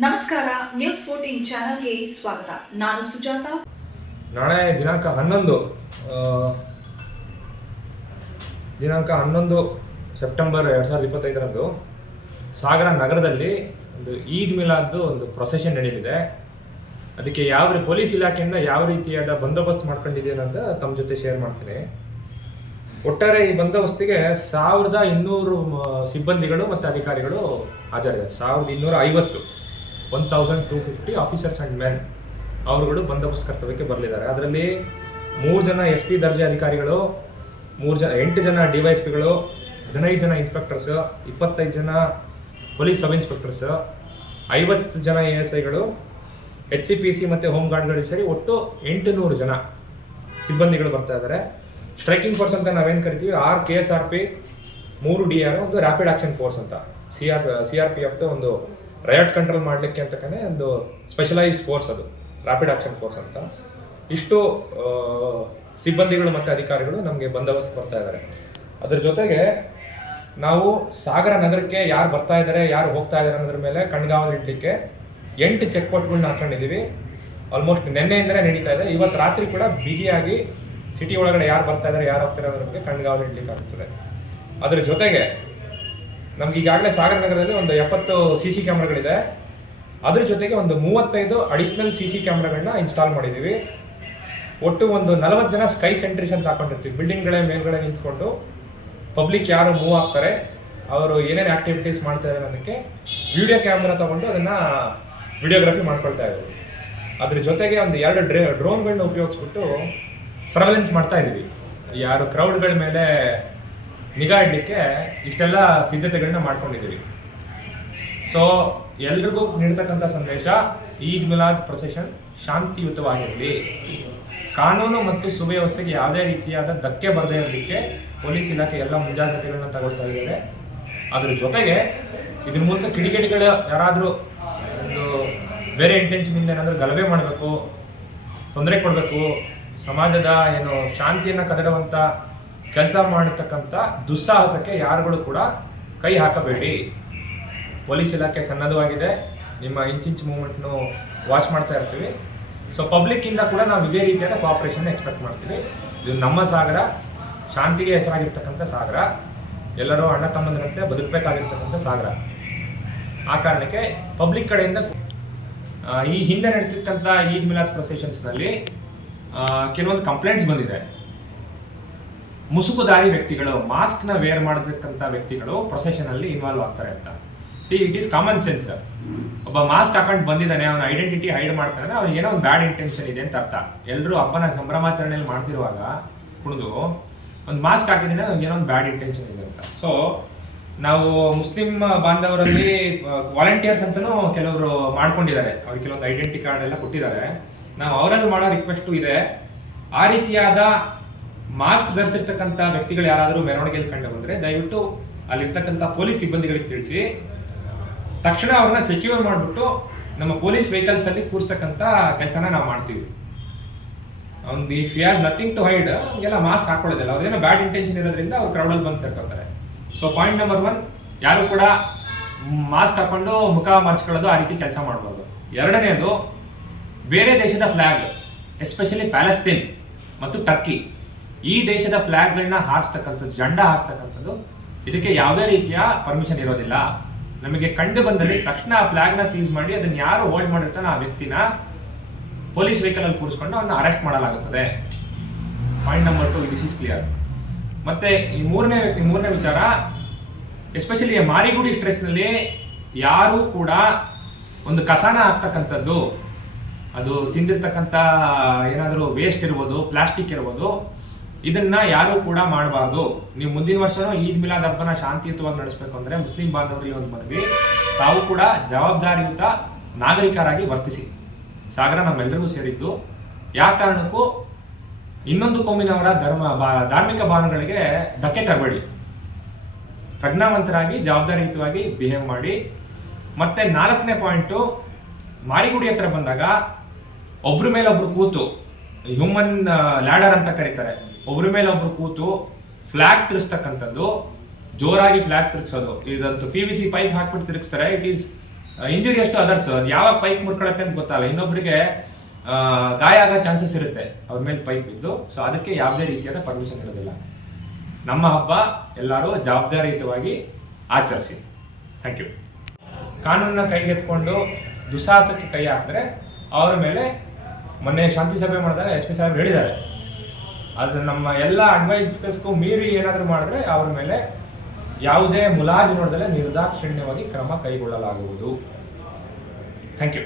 ನಮಸ್ಕಾರ, ನ್ಯೂಸ್ 14 ಚಾನೆಲ್ಗೆ ಸ್ವಾಗತ. ನಾನು ಸುಜಾತ. ನಾಳೆ ದಿನಾಂಕ 11 ಸೆಪ್ಟೆಂಬರ್ 2025ರಂದು ಸಾಗರ ನಗರದಲ್ಲಿ ಒಂದು ಈದ್ ಮಿಲಾದ್ ಒಂದು ಪ್ರೊಸೆಷನ್ ನಡೆಯಲಿದೆ. ಅದಕ್ಕೆ ಪೊಲೀಸ್ ಇಲಾಖೆಯಿಂದ ಯಾವ ರೀತಿಯಾದ ಬಂದೋಬಸ್ತ್ ಮಾಡ್ಕೊಂಡಿದೆ ಅಂತ ತಮ್ಮ ಜೊತೆ ಶೇರ್ ಮಾಡ್ತೀನಿ. ಒಟ್ಟಾರೆ ಈ ಬಂದೋಬಸ್ತಿಗೆ 1200 ಸಿಬ್ಬಂದಿಗಳು ಮತ್ತು ಅಧಿಕಾರಿಗಳು ಹಾಜರಿದ್ದಾರೆ. 1250 ಆಫೀಸರ್ಸ್ ಆ್ಯಂಡ್ ಮೆನ್ ಅವರುಗಳು ಬಂದೋಬಸ್ತ್ ಕರ್ತವ್ಯಕ್ಕೆ ಬರಲಿದ್ದಾರೆ. ಅದರಲ್ಲಿ 3 ಜನ SP ದರ್ಜೆ ಅಧಿಕಾರಿಗಳು, 8 ಜನ DYSPಗಳು, 15 ಜನ ಇನ್ಸ್ಪೆಕ್ಟರ್ಸ್, 25 ಜನ ಪೊಲೀಸ್ ಸಬ್ ಇನ್ಸ್ಪೆಕ್ಟರ್ಸ್, 50 ಜನ ASIಗಳು, HCPC ಮತ್ತು ಹೋಮ್ ಗಾರ್ಡ್ಗಳು ಸೇರಿ ಒಟ್ಟು 800 ಜನ ಸಿಬ್ಬಂದಿಗಳು ಬರ್ತಾ ಇದ್ದಾರೆ. ಸ್ಟ್ರೈಕಿಂಗ್ ಫೋರ್ಸ್ ಅಂತ ನಾವೇನು ಕರಿತೀವಿ, 6 KSRP, 3 DR, ಒಂದು ರ್ಯಾಪಿಡ್ ಆಕ್ಷನ್ ಫೋರ್ಸ್ ಅಂತ CRPF ಒಂದು ರಯಾಟ್ ಕಂಟ್ರೋಲ್ ಮಾಡಲಿಕ್ಕೆ ಅಂತಕ್ಕೇ ಒಂದು ಸ್ಪೆಷಲೈಸ್ಡ್ ಫೋರ್ಸ್, ಅದು ರ್ಯಾಪಿಡ್ ಆಕ್ಷನ್ ಫೋರ್ಸ್ ಅಂತ. ಇಷ್ಟು ಸಿಬ್ಬಂದಿಗಳು ಮತ್ತು ಅಧಿಕಾರಿಗಳು ನಮಗೆ ಬಂದೋಬಸ್ತ್ ಬರ್ತಾ ಇದ್ದಾರೆ. ಅದ್ರ ಜೊತೆಗೆ ನಾವು ಸಾಗರ ನಗರಕ್ಕೆ ಯಾರು ಬರ್ತಾ ಇದ್ದಾರೆ, ಯಾರು ಹೋಗ್ತಾ ಇದ್ದಾರೆ ಅನ್ನೋದ್ರ ಮೇಲೆ ಕಣ್ಗಾವಲು ಇಡಲಿಕ್ಕೆ 8 ಚೆಕ್ ಪೋಸ್ಟ್ಗಳನ್ನ ಹಾಕೊಂಡಿದ್ದೀವಿ. ಆಲ್ಮೋಸ್ಟ್ ನಿನ್ನೆಯಿಂದಲೇ ನಡೀತಾ ಇದೆ. ಇವತ್ತು ರಾತ್ರಿ ಕೂಡ ಬಿಗಿಯಾಗಿ ಸಿಟಿ ಒಳಗಡೆ ಯಾರು ಬರ್ತಾ ಇದ್ದಾರೆ, ಯಾರು ಹೋಗ್ತಾರೆ ಅನ್ನೋದ್ರ ಬಗ್ಗೆ ಕಣ್ಗಾವಲು ಇಡಲಿಕ್ಕೆ ಆಗ್ತದೆ. ಅದ್ರ ಜೊತೆಗೆ ನಮ್ಗೆ ಈಗಾಗಲೇ ಸಾಗರ ನಗರದಲ್ಲಿ ಒಂದು 70 CC ಕ್ಯಾಮ್ರಾಗಳಿದೆ. ಅದ್ರ ಜೊತೆಗೆ ಒಂದು 35 ಅಡಿಷ್ನಲ್ CC ಕ್ಯಾಮ್ರಾಗಳನ್ನ ಇನ್ಸ್ಟಾಲ್ ಮಾಡಿದ್ದೀವಿ. ಒಟ್ಟು ಒಂದು 40 ಜನ ಸ್ಕೈ ಸೆಂಟ್ರೀಸ್ ಅಂತ ಹಾಕೊಂಡಿರ್ತೀವಿ. ಬಿಲ್ಡಿಂಗ್ಗಳ ಮೇಲ್ಗಡೆ ನಿಂತ್ಕೊಂಡು ಪಬ್ಲಿಕ್ ಯಾರು ಮೂವ್ ಆಗ್ತಾರೆ, ಅವರು ಏನೇನು ಆ್ಯಕ್ಟಿವಿಟೀಸ್ ಮಾಡ್ತಾರೆ ಅನ್ನೋದಕ್ಕೆ ವಿಡಿಯೋ ಕ್ಯಾಮ್ರಾ ತೊಗೊಂಡು ಅದನ್ನು ವಿಡಿಯೋಗ್ರಫಿ ಮಾಡ್ಕೊಳ್ತಾ ಇದ್ದೀವಿ. ಅದ್ರ ಜೊತೆಗೆ ಒಂದು 2 ಡ್ರೋನ್ಗಳನ್ನ ಉಪಯೋಗಿಸ್ಬಿಟ್ಟು ಸರ್ವೆಲೆನ್ಸ್ ಮಾಡ್ತಾ ಇದ್ದೀವಿ. ಯಾರು ಕ್ರೌಡ್ಗಳ ಮೇಲೆ ನಿಗಾ ಇಡಲಿಕ್ಕೆ ಇಷ್ಟೆಲ್ಲ ಸಿದ್ಧತೆಗಳನ್ನ ಮಾಡ್ಕೊಂಡಿದ್ದೀವಿ. ಸೊ ಎಲ್ರಿಗೂ ನೀಡ್ತಕ್ಕಂಥ ಸಂದೇಶ, ಈದ್ ಮಿಲಾದ್ ಪ್ರೊಸೆಷನ್ ಶಾಂತಿಯುತವಾಗಿರಲಿ, ಕಾನೂನು ಮತ್ತು ಸುವ್ಯವಸ್ಥೆಗೆ ಯಾವುದೇ ರೀತಿಯಾದ ಧಕ್ಕೆ ಬರದೇ ಇರಲಿಕ್ಕೆ ಪೊಲೀಸ್ ಇಲಾಖೆ ಎಲ್ಲ ಮುಂಜಾಗ್ರತೆಗಳನ್ನ ತಗೊಳ್ತಾ ಇದ್ದಾರೆ. ಅದ್ರ ಜೊತೆಗೆ ಇದ್ರ ಮೂಲಕ ಕಿಡಿಗೇಡಿಗಳು ಯಾರಾದರೂ ಒಂದು ಬೇರೆ ಇಂಟೆನ್ಷನಿಂದ ಏನಾದರೂ ಗಲಭೆ ಮಾಡಬೇಕು, ತೊಂದರೆ ಕೊಡಬೇಕು, ಸಮಾಜದ ಶಾಂತಿಯನ್ನು ಕದಡುವಂಥ ಕೆಲಸ ಮಾಡತಕ್ಕಂಥ ದುಸ್ಸಾಹಸಕ್ಕೆ ಯಾರುಗಳು ಕೂಡ ಕೈ ಹಾಕಬೇಡಿ. ಪೊಲೀಸ್ ಇಲಾಖೆ ಸನ್ನದ್ಧವಾಗಿದೆ. ನಿಮ್ಮ ಇಂಚಿಂಚು ಮೂವ್ಮೆಂಟ್ನು ವಾಚ್ ಮಾಡ್ತಾ ಇರ್ತೀವಿ. ಸೊ ಪಬ್ಲಿಕ್ಕಿಂದ ಕೂಡ ನಾವು ಇದೇ ರೀತಿಯಾದ ಕೋಆಪ್ರೇಷನ್ ಎಕ್ಸ್ಪೆಕ್ಟ್ ಮಾಡ್ತೀವಿ. ಇದು ನಮ್ಮ ಸಾಗರ, ಶಾಂತಿಗೆ ಹೆಸರಾಗಿರ್ತಕ್ಕಂಥ ಸಾಗರ, ಎಲ್ಲರೂ ಅಣ್ಣ ತಮ್ಮಂದಿರಂತೆ ಬದುಕಬೇಕಾಗಿರ್ತಕ್ಕಂಥ ಸಾಗರ. ಆ ಕಾರಣಕ್ಕೆ ಪಬ್ಲಿಕ್ ಕಡೆಯಿಂದ ಈ ಹಿಂದೆ ನಡೀತಕ್ಕಂಥ ಈದ್ ಮಿಲಾದ್ ಪ್ರೊಸೆಷನ್ಸ್ನಲ್ಲಿ ಕೆಲವೊಂದು ಕಂಪ್ಲೇಂಟ್ಸ್ ಬಂದಿದೆ. ಮುಸುಕುದಾರಿ ವ್ಯಕ್ತಿಗಳು, ಮಾಸ್ಕ್ನ ವೇರ್ ಮಾಡತಕ್ಕಂಥ ವ್ಯಕ್ತಿಗಳು ಪ್ರೊಸೆಷನಲ್ಲಿ ಇನ್ವಾಲ್ವ್ ಆಗ್ತಾರೆ ಅಂತ. It is common sense. ಒಬ್ಬ ಮಾಸ್ಕ್ ಹಾಕೊಂಡು ಬಂದಿದ್ದಾನೆ, ಅವನ ಐಡೆಂಟಿಟಿ ಹೈಡ್ ಮಾಡ್ತಾನೆ ಅಂದರೆ ಅವ್ನಿಗೆ ಏನೋ ಒಂದು ಬ್ಯಾಡ್ ಇಂಟೆನ್ಷನ್ ಇದೆ ಅಂತ ಅರ್ಥ. ಎಲ್ಲರೂ ಹಬ್ಬನ ಸಂಭ್ರಮಾಚರಣೆಯಲ್ಲಿ ಮಾಡ್ತಿರುವಾಗ ಕುಣಿದು ಒಂದು ಮಾಸ್ಕ್ ಹಾಕಿದ್ರೆ ಅವ್ನಿಗೆ ಏನೋ ಒಂದು ಬ್ಯಾಡ್ ಇಂಟೆನ್ಷನ್ ಇದೆ ಅಂತ. ಸೊ ನಾವು ಮುಸ್ಲಿಂ ಬಾಂಧವರಲ್ಲಿ ವಾಲಂಟಿಯರ್ಸ್ ಅಂತಲೂ ಕೆಲವರು ಮಾಡ್ಕೊಂಡಿದ್ದಾರೆ. ಅವ್ರಿಗೆ ಕೆಲವೊಂದು ಐಡೆಂಟಿ ಕಾರ್ಡ್ ಎಲ್ಲ ಕೊಟ್ಟಿದ್ದಾರೆ. ನಾವು ಅವರಲ್ಲಿ ಮಾಡೋ ರಿಕ್ವೆಸ್ಟು ಇದೆ, ಆ ರೀತಿಯಾದ ಮಾಸ್ಕ್ ಧರಿಸಿರ್ತಕ್ಕಂಥ ವ್ಯಕ್ತಿಗಳು ಯಾರಾದರೂ ಮೆರವಣಿಗೆಯಲ್ಲಿ ಕಂಡು ಬಂದರೆ ದಯವಿಟ್ಟು ಅಲ್ಲಿರ್ತಕ್ಕಂಥ ಪೊಲೀಸ್ ಸಿಬ್ಬಂದಿಗಳಿಗೆ ತಿಳಿಸಿ, ತಕ್ಷಣ ಅವ್ರನ್ನ ಸೆಕ್ಯೂರ್ ಮಾಡಿಬಿಟ್ಟು ನಮ್ಮ ಪೊಲೀಸ್ ವೆಹಿಕಲ್ಸಲ್ಲಿ ಕೂರಿಸ್ತಕ್ಕಂಥ ಕೆಲಸನ ನಾವು ಮಾಡ್ತೀವಿ. ಒಂದು if you has nothing to hide, ಹಂಗೆಲ್ಲ ಮಾಸ್ಕ್ ಹಾಕೊಳ್ಳೋದಿಲ್ಲ. ಅವ್ರೇನೋ ಬ್ಯಾಡ್ ಇಂಟೆನ್ಷನ್ ಇರೋದ್ರಿಂದ ಅವ್ರು ಕ್ರೌಡಲ್ಲಿ ಬಂದು ಸೇರ್ಕೊತಾರೆ. ಸೊ ಪಾಯಿಂಟ್ ನಂಬರ್ 1, ಯಾರು ಕೂಡ ಮಾಸ್ಕ್ ಹಾಕೊಂಡು ಮುಖ ಮರ್ಚ್ಕೊಳ್ಳೋದು, ಆ ರೀತಿ ಕೆಲಸ ಮಾಡ್ಬೋದು. ಎರಡನೇದು, ಬೇರೆ ದೇಶದ ಫ್ಲ್ಯಾಗ್, ಎಸ್ಪೆಷಲಿ ಪ್ಯಾಲೆಸ್ತೀನ್ ಮತ್ತು ಟರ್ಕಿ, ಈ ದೇಶದ ಫ್ಲ್ಯಾಗ್ಗಳನ್ನ ಹಾರಿಸ್ತಕ್ಕಂಥದ್ದು, ಜಂಡ ಹಾರಿಸ್ತಕ್ಕಂಥದ್ದು, ಇದಕ್ಕೆ ಯಾವುದೇ ರೀತಿಯ ಪರ್ಮಿಷನ್ ಇರೋದಿಲ್ಲ. ನಮಗೆ ಕಂಡು ಬಂದಲ್ಲಿ ತಕ್ಷಣ ಆ ಫ್ಲ್ಯಾಗ್ನ ಸೀಸ್ ಮಾಡಿ ಅದನ್ನು ಯಾರು ಹೋಲ್ಡ್ ಮಾಡಿರ್ತಾನೋ ಆ ವ್ಯಕ್ತಿನ ಪೊಲೀಸ್ ವೆಹಿಕಲಲ್ಲಿ ಕೂರಿಸ್ಕೊಂಡು ಅವನ್ನ ಅರೆಸ್ಟ್ ಮಾಡಲಾಗುತ್ತದೆ. Point number 2, this is clear. ಮತ್ತು ಈ ಮೂರನೇ ವಿಚಾರ, ಎಸ್ಪೆಷಲಿ ಮಾರಿಗುಡಿ ಸ್ಟ್ರೆಸ್ನಲ್ಲಿ ಯಾರೂ ಕೂಡ ಒಂದು ಕಸನ ಹಾಕ್ತಕ್ಕಂಥದ್ದು, ಅದು ತಿಂದಿರ್ತಕ್ಕಂಥ ಏನಾದರೂ ವೇಸ್ಟ್ ಇರ್ಬೋದು, ಪ್ಲಾಸ್ಟಿಕ್ ಇರ್ಬೋದು, ಇದನ್ನು ಯಾರೂ ಕೂಡ ಮಾಡಬಾರ್ದು. ನೀವು ಮುಂದಿನ ವರ್ಷವೂ ಈದ್ ಮಿಲಾದ್ ಹಬ್ಬನ ಶಾಂತಿಯುತವಾಗಿ ನಡೆಸಬೇಕು ಅಂದರೆ ಮುಸ್ಲಿಂ ಬಾಂಧವರಿಗೆ ಒಂದು ಮನವಿ, ತಾವು ಕೂಡ ಜವಾಬ್ದಾರಿಯುತ ನಾಗರಿಕರಾಗಿ ವರ್ತಿಸಿ. ಸಾಗರ ನಮ್ಮೆಲ್ಲರಿಗೂ ಸೇರಿದ್ದು. ಯಾವ ಕಾರಣಕ್ಕೂ ಇನ್ನೊಂದು ಕೋಮಿನವರ ಧಾರ್ಮಿಕ ಭಾವನೆಗಳಿಗೆ ಧಕ್ಕೆ ತರಬೇಡಿ. ಪ್ರಜ್ಞಾವಂತರಾಗಿ ಜವಾಬ್ದಾರಿಯುತವಾಗಿ ಬಿಹೇವ್ ಮಾಡಿ. ಮತ್ತು 4ನೇ ಪಾಯಿಂಟು, ಮಾರಿಗುಡಿ ಹತ್ರ ಬಂದಾಗ ಒಬ್ಬರ ಮೇಲೊಬ್ರು ಕೂತು, ಹ್ಯೂಮನ್ ಲ್ಯಾಡರ್ ಅಂತ ಕರೀತಾರೆ, ಒಬ್ಬರ ಮೇಲೊಬ್ರು ಕೂತು ಫ್ಲ್ಯಾಗ್ ತಿರ್ಸ್ತಕ್ಕಂಥದ್ದು, ಜೋರಾಗಿ ಫ್ಲ್ಯಾಗ್ ತಿರುಗಿಸೋದು, ಇದಂತೂ PVC ಪೈಪ್ ಹಾಕ್ಬಿಟ್ಟು ತಿರುಗಿಸ್ತಾರೆ. ಇಟ್ ಈಸ್ ಇಂಜುರಿ ಎಷ್ಟು ಅದರ್ಸ್, ಅದು ಯಾವಾಗ ಪೈಪ್ ಮುರ್ಕೊಳತ್ತೆ ಅಂತ ಗೊತ್ತಲ್ಲ. ಇನ್ನೊಬ್ಬರಿಗೆ ಗಾಯ ಆಗೋ ಚಾನ್ಸಸ್ ಇರುತ್ತೆ ಅವ್ರ ಮೇಲೆ ಪೈಪ್ ಇದ್ದು. ಸೊ ಅದಕ್ಕೆ ಯಾವುದೇ ರೀತಿಯಾದ ಪರ್ಮಿಷನ್ ಇರೋದಿಲ್ಲ. ನಮ್ಮ ಹಬ್ಬ ಎಲ್ಲರೂ ಜವಾಬ್ದಾರಿಯುತವಾಗಿ ಆಚರಿಸಿ. Thank you. ಕಾನೂನನ್ನ ಕೈಗೆತ್ಕೊಂಡು ದುಸ್ಸಾಹಸಕ್ಕೆ ಕೈ ಹಾಕಿದ್ರೆ ಅವರ ಮೇಲೆ ಮೊನ್ನೆ ಶಾಂತಿ ಸಭೆ ಮಾಡಿದಾಗ SP ಸಾಹೇಬ್ ಹೇಳಿದ್ದಾರೆ, ಅದು ನಮ್ಮ ಎಲ್ಲ ಅಡ್ವೈಸಸ್ಗೂ ಮೀರಿ ಏನಾದರೂ ಮಾಡಿದ್ರೆ ಅವ್ರ ಮೇಲೆ ಯಾವುದೇ ಮುಲಾಜು ನೋಡದಲ್ಲೇ ನಿರ್ದಾಕ್ಷಿಣ್ಯವಾಗಿ ಕ್ರಮ ಕೈಗೊಳ್ಳಲಾಗುವುದು. Thank you.